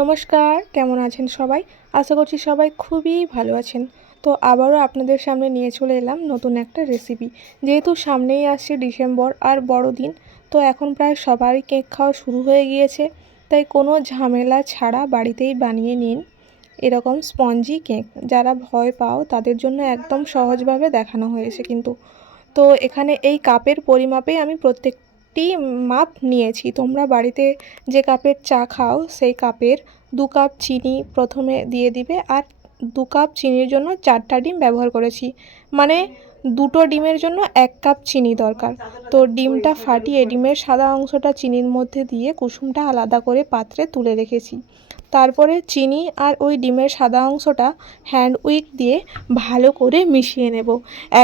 নমস্কার, কেমন আছেন সবাই? আশা করছি সবাই খুবই ভালো আছেন। তো আবারও আপনাদের সামনে নিয়ে চলে এলাম নতুন একটা রেসিপি যেহেতু সামনেই আসছে ডিসেম্বর আর বড়দিন, তো এখন প্রায় সবারই কেক খাওয়া শুরু হয়ে গিয়েছে। তাই কোনো ঝামেলা ছাড়া বাড়িতেই বানিয়ে নিন এরকম স্পঞ্জি কেক। যারা ভয় পাও, তাদের জন্য একদম সহজভাবে দেখানো হয়েছে কিন্তু। তো এখানে এই কাপের পরিমাপে আমি প্রত্যেকটি মাপ নিয়েছি। তোমরা বাড়িতে যে কাপের চা খাও, সেই কাপের দু কাপ চিনি প্রথমে দিয়ে দিবে আর দু কাপ চিনির জন্য চারটা ডিম ব্যবহার করেছি। মানে দুটো ডিমের জন্য এক কাপ চিনি দরকার। তো ডিমটা ফাটিয়ে ডিমের সাদা অংশটা চিনির মধ্যে দিয়ে কুসুমটা আলাদা করে পাত্রে তুলে রেখেছি। তারপরে চিনি আর ওই ডিমের সাদা অংশটা হ্যান্ড উইক দিয়ে ভালো করে মিশিয়ে নেব।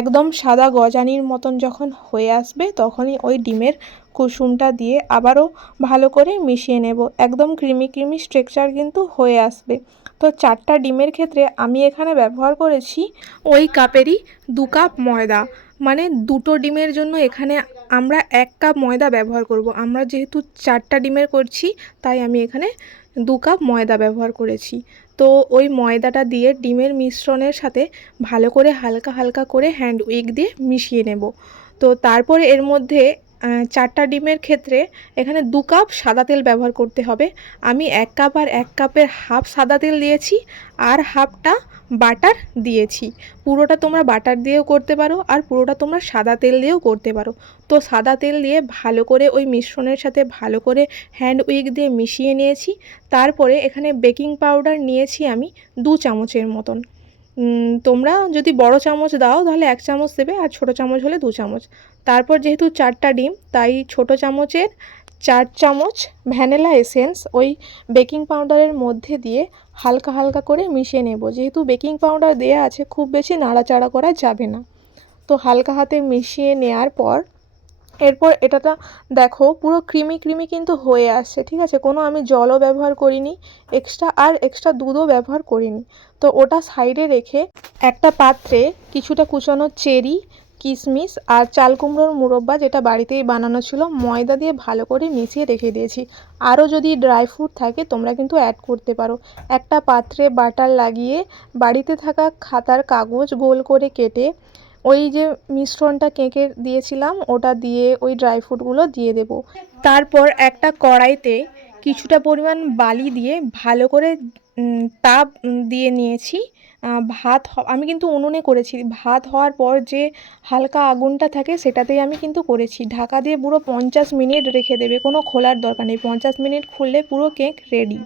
একদম সাদা গজানির মতন যখন হয়ে আসবে তখনই ওই ডিমের কুসুমটা দিয়ে আবারও ভালো করে মিশিয়ে নেব। একদম ক্রিমি ক্রিমি স্ট্রেকচার কিন্তু হয়ে আসবে। তো চারটা ডিমের ক্ষেত্রে আমি এখানে ব্যবহার করেছি ওই কাপেরই দু কাপ ময়দা। মানে দুটো ডিমের জন্য এখানে আমরা এক কাপ ময়দা ব্যবহার করব। আমরা যেহেতু চারটা ডিমের করছি, তাই আমি এখানে দু কাপ ময়দা ব্যবহার করেছি। তো ওই ময়দাটা দিয়ে ডিমের মিশ্রণের সাথে ভালো করে হালকা হালকা করে হ্যান্ড উইক দিয়ে মিশিয়ে নেব। তো তারপরে এর মধ্যে চারটা ডিমের ক্ষেত্রে এখানে দু কাপ সাদা তেল ব্যবহার করতে হবে। আমি এক কাপ আর এক কাপের হাফ সাদা তেল দিয়েছি আর হাফটা বাটার দিয়েছি। পুরোটা তোমরা বাটার দিয়েও করতে পারো আর পুরোটা তোমরা সাদা তেল দিয়েও করতে পারো। তো সাদা তেল দিয়ে ভালো করে ওই মিশ্রণের সাথে ভালো করে হ্যান্ড উইক দিয়ে মিশিয়ে নিয়েছি। তারপরে এখানে বেকিং পাউডার নিয়েছি আমি দু চামচের মতন। তোমরা যদি বড় চামচ দাও, তাহলে এক চামচ দেবে, আর ছোট চামচ হলে দু চামচ। তারপর যেহেতু চারটা ডিম, তাই ছোট চামচের চার চামচ ভ্যানিলা এসেন্স ওই বেকিং পাউডারের মধ্যে দিয়ে হালকা হালকা করে মিশিয়ে নেব। যেহেতু বেকিং পাউডার দেওয়া আছে, খুব বেশি নাড়াচাড়া করা যাবে না। তো হালকা হাতে মিশিয়ে নেওয়ার পর এরপর এটাটা দেখো, পুরো ক্রিমি ক্রিমি কিন্তু হয়ে আসছে, ঠিক আছে? কোনো আমি জলও ব্যবহার করিনি এক্সট্রা আর এক্সট্রা দুধও ব্যবহার করিনি। তো ওটা সাইডে রেখে একটা পাত্রে কিছুটা কুচানো চেরি কিশমিশ আর চাল কুমড়োর মুরব্বা যেটা বাড়িতেই বানানো ছিল, ময়দা দিয়ে ভালো করে মিশিয়ে রেখে দিয়েছি। আরও যদি ড্রাই ফ্রুট থাকে, তোমরা কিন্তু অ্যাড করতে পারো। একটা পাত্রে বাটার লাগিয়ে বাড়িতে থাকা খাতার কাগজ গোল করে কেটে ওই যে মিশ্রণটা কেকের দিয়েছিলাম, ওটা দিয়ে ওই ড্রাই ফ্রুটগুলো দিয়ে দেব। তারপর একটা কড়াইতে কিছুটা পরিমাণ বালি দিয়ে ভালো করে তাপ দিয়ে নিয়েছি। ভাত আমি কিন্তু উনুনে করেছি। ভাত হওয়ার পর যে হালকা আগুনটা থাকে সেটাতেই আমি কিন্তু করেছি। ঢাকা দিয়ে পুরো পঞ্চাশ মিনিট রেখে দেবে, কোনো খোলার দরকার নেই। পঞ্চাশ মিনিট খুললে পুরো কেক রেডি